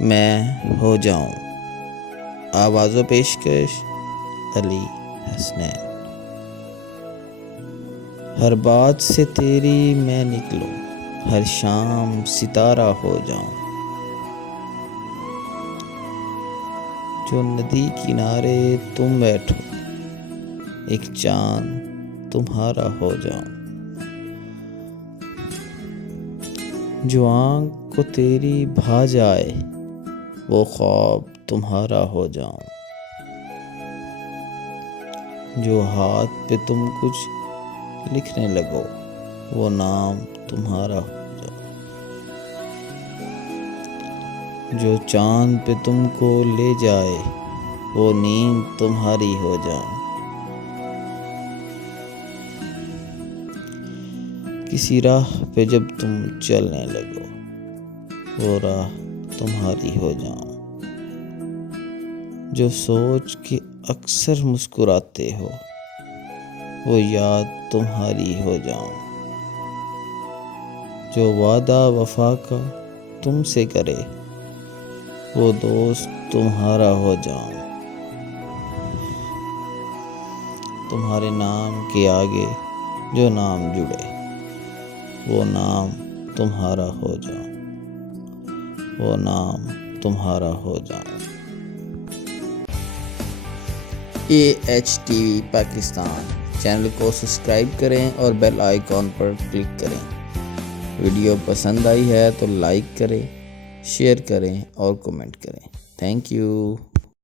میں ہو جاؤں۔ آواز و پیشکش علی حسنین۔ ہر بات سے تیری میں نکلوں، ہر شام ستارہ ہو جاؤں۔ جو ندی کنارے تم بیٹھو، ایک چاند تمہارا ہو جاؤں۔ جو آنکھ کو تیری بھا جائے، وہ خواب تمہارا ہو جاؤں۔ جو ہاتھ پہ تم کچھ لکھنے لگو، وہ نام تمہارا ہو جاؤں۔ جو چاند پہ تم کو لے جائے، وہ نیند تمہاری ہو جاؤں۔ کسی راہ پہ جب تم چلنے لگو، وہ راہ تمہاری ہو جاؤں۔ جو سوچ کے اکثر مسکراتے ہو، وہ یاد تمہاری ہو جاؤں۔ جو وعدہ وفا کا تم سے کرے، وہ دوست تمہارا ہو جاؤں۔ تمہارے نام کے آگے جو نام جڑے، وہ نام تمہارا ہو جاؤں۔ وہ نام تمہارا ہو جاؤں۔ AHTV پاکستان چینل کو سبسکرائب کریں اور بیل آئیکن پر کلک کریں۔ ویڈیو پسند آئی ہے تو لائک کریں، شیئر کریں اور کمنٹ کریں۔ Thank you.